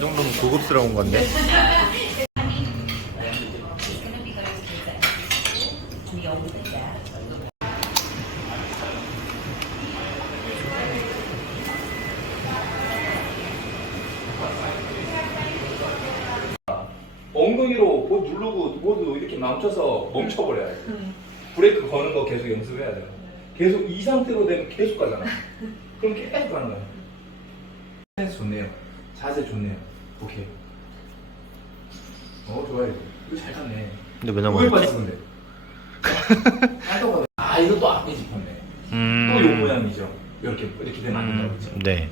이정도면 고급스러운 건데. 엉덩이로 보드 누르고 보드 이렇게 멈춰서 멈춰버려야 돼. 브레이크 거는 거 계속 연습해야 돼요. 계속 이 상태로 되면 계속 가잖아. 그럼 계속 가는 거야. 좋네요. 자세 좋네요. 오케이. 어 좋아요. 이거 잘 탔네. 근데 왜 뭐였지? 봤어 근데? 아, 아 이거 또 앞에 짚었네. 또 음. 모양이죠. 이렇게 이렇게 되면 안 된다고 그랬죠. 네.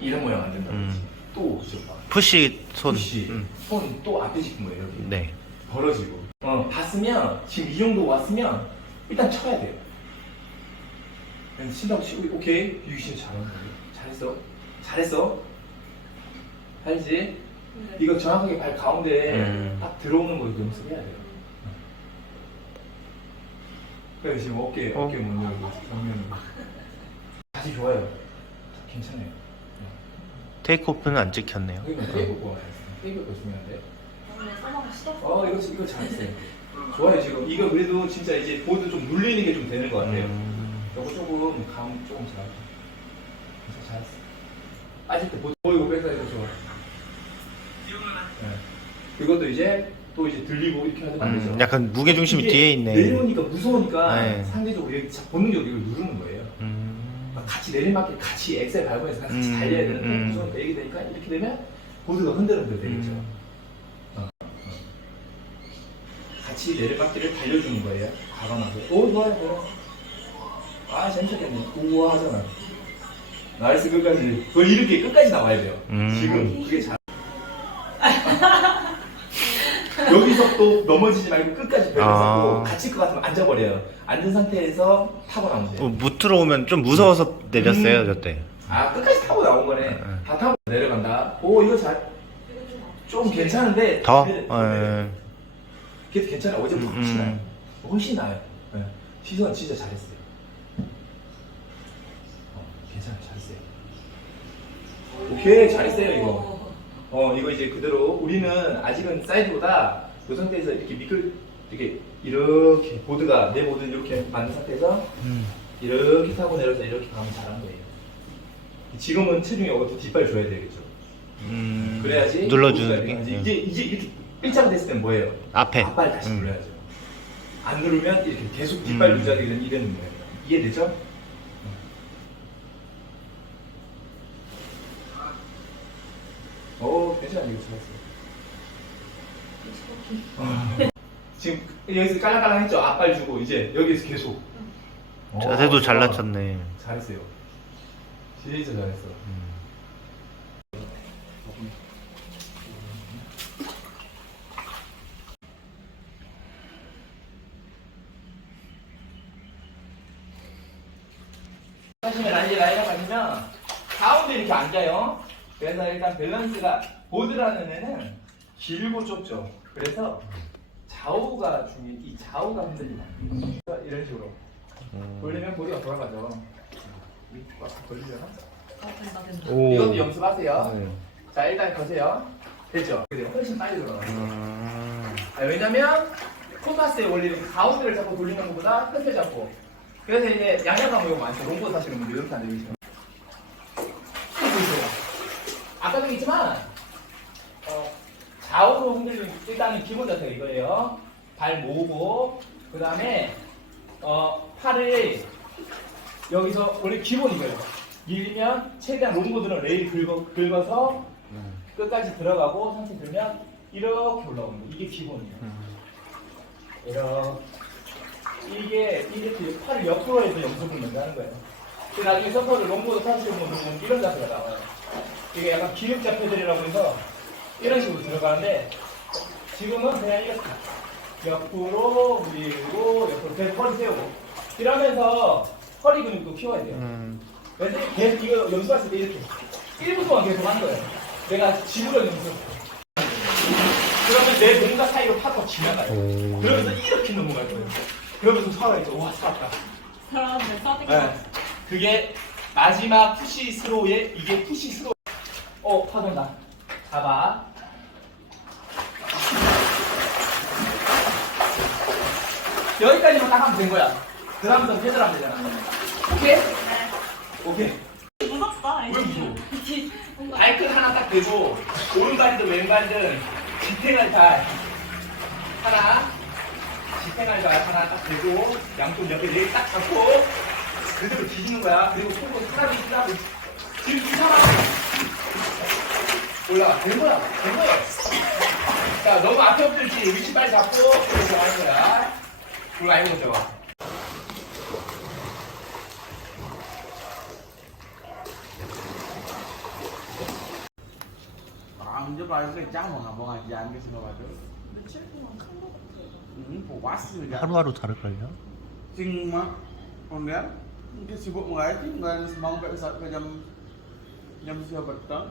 이런 모양 안 된다고 음. 또. 봐. 푸시 손. 푸시. 음. 손또 앞에 짚은 거예요 여기. 네. 벌어지고. 어, 봤으면 지금 이 정도 왔으면 일단 쳐야 돼요. 그냥 친다고 치고 오케이 유신 잘한다. 잘했어. 잘했어. 알지? 이거 정확하게 발 가운데 음. 딱 들어오는 거 연습해야 돼요. 그래 지금 어깨 어? 어깨 못 열고 정면으로. 다시 좋아요. 괜찮아요. 테이크오프는 안 찍혔네요. 여기는 테이프 보아 테이프 보시면 돼. 오늘 써먹기 싫어. 어 이거 이거 잘했어요. 좋아요 지금 이거 그래도 진짜 이제 보드 좀 눌리는 게 좀 되는 것 같아요. 음. 이거 조금 감 조금 잘했어. 진짜 잘했어. 때 보드 어 이거 백사이드 좋아. 네. 이것도 이제 또 이제 들리고 이렇게 하면 안 되죠. 음, 약간 무게 중심이 이게 뒤에 있네. 내려오니까 무서우니까 네. 상대적으로 이렇게 본능적으로 이걸 누르는 거예요. 음. 막 같이 내리막길 같이 엑셀 밟으면서 같이 음, 달려야 되는데 음. 무서우니까 이렇게 되니까 이렇게 되면 보드가 흔들흔들 되겠죠. 음. 같이 내리막길을 달려주는 거예요. 과감하게. 오, 좋아요, 좋아요. 아, 재밌었겠네. 우와 하잖아. 나이스 끝까지. 그걸 이렇게 끝까지 나와야 돼요. 음. 지금 그게 잘. 여기서 또 넘어지지 말고 끝까지 벽에 아. 서고 같이 것 같으면 앉아버려요. 앉은 상태에서 타고 나오면 돼요. 어, 무 들어오면 좀 무서워서 내렸어요, 음. 저때. 아, 끝까지 타고 나온 거네. 응. 다 타고 내려간다. 오, 이거 잘. 좀 괜찮은데. 더? 네, 어, 네. 그래도 괜찮아요. 어제보다 음, 훨씬 음. 나아요. 훨씬 나아요. 네. 시선 진짜 잘했어요. 어, 괜찮아요. 잘했어요. 오케이, 잘했어요, 이거. 어, 이거 이제 그대로 우리는 아직은 사이드보다 이 상태에서 이렇게 미끌, 이렇게, 이렇게, 보드가, 내 보드 이렇게 만든 상태에서 음. 이렇게 타고 내려서 이렇게 가면 잘한 거예요. 지금은 체중이 어디 뒷발 줘야 되겠죠. 음. 그래야지 눌러주는 보드가 게. 이제 이제 이제 이렇게 일자가 됐을 땐 뭐예요? 앞에. 앞발 다시 음. 눌러야죠. 안 누르면 이렇게 계속 뒷발 음. 유지하게 되는 이런 거예요. 이해되죠? 오 괜찮아 이거 잘했어. 지금 여기서 깔랑깔랑 했죠? 앞발 주고 이제 여기서 계속. 자세도 오, 잘 좋아. 낮췄네. 잘했어요. 진짜 잘했어. 하시면 이제 라이더 가시면 가운데 이렇게 앉아요. 그래서 일단 밸런스가 보드라는 애는 길고 좁죠. 그래서 좌우가 중요. 이 좌우가 돼요. 이런 식으로 음. 돌리면 보드가 돌아가죠. 꽉 돌리잖아. 오. 이것도 연습하세요. 네. 자 일단 거세요. 됐죠? 그래요. 훨씬 빨리 돌아가요. 음. 아, 왜냐면 콤파스의 원리는 가운데를 잡고 돌리는 것보다 끝을 잡고 그래서 이제 양양감 이거 많죠 롱보 사시는 분들 이렇게 안 되죠 보이세요 아까도 있지만 어, 좌우로 흔들리는 일단은 기본 자세가 이거예요. 발 모으고 그 다음에 어, 팔을 여기서 원래 기본 이거예요. 밀리면 최대한 롱보드는 레일 긁어, 긁어서 끝까지 들어가고 상체 들면 이렇게 거 이게 기본이에요. 이렇게. 이게 이렇게 팔을 옆으로 해서 연습을 먼저 하는 거예요. 그 나중에 서퍼를 롱보드 타시는 분들은 이런 자세가 나와요. 이게 약간 기름자 패들이라고 해서 이런 식으로 들어가는데 지금은 그냥 이렇게 옆으로 밀고 옆으로 계속 허리 세우고 이러면서 허리 근육도 키워야 돼요. 음. 그래서 계속 이거 연습하실 때 이렇게 1분 동안 계속 하는 거예요. 내가 지구력 연습. 그러면 내 몸과 사이로 파도가 지나가요. 오. 그러면서 이렇게 넘어갈 거예요. 그러면서 살아 있어. 와, 살았다. 네. 사람들 싸대기. 그게 마지막 푸시 스로우에 이게 푸시 스로우. 어, 파도다. 잡아. 여기까지만 딱 하면 된 거야. 그 다음부터 패드를 하면 되잖아. 오케이? 네. 오케이. 무섭다. 왜 무서워? 발끝 하나 딱 대고 오른발이든 왼발이든 지탱할 발 하나 지탱할 발 하나 딱 대고 양쪽 옆에 네딱 잡고 그대로 뒤지는 거야 그리고 속으로 사람이 지나고 두 사람 올라가 된 거야 된 거야 자 너무 앞에 없을지 위치 빨리 잡고 그렇게 하는 거야 올라 이거 먼저 봐 je paling kencang mau ngomong aja ke semua itu. 며칠 동안 큰거 같아요. Hmm, puas juga. 하루하루 다를걸요? Mah, kemudian mungkin sibuk mengaji, nggak semang sampai bisa ke jam jam siapa petang.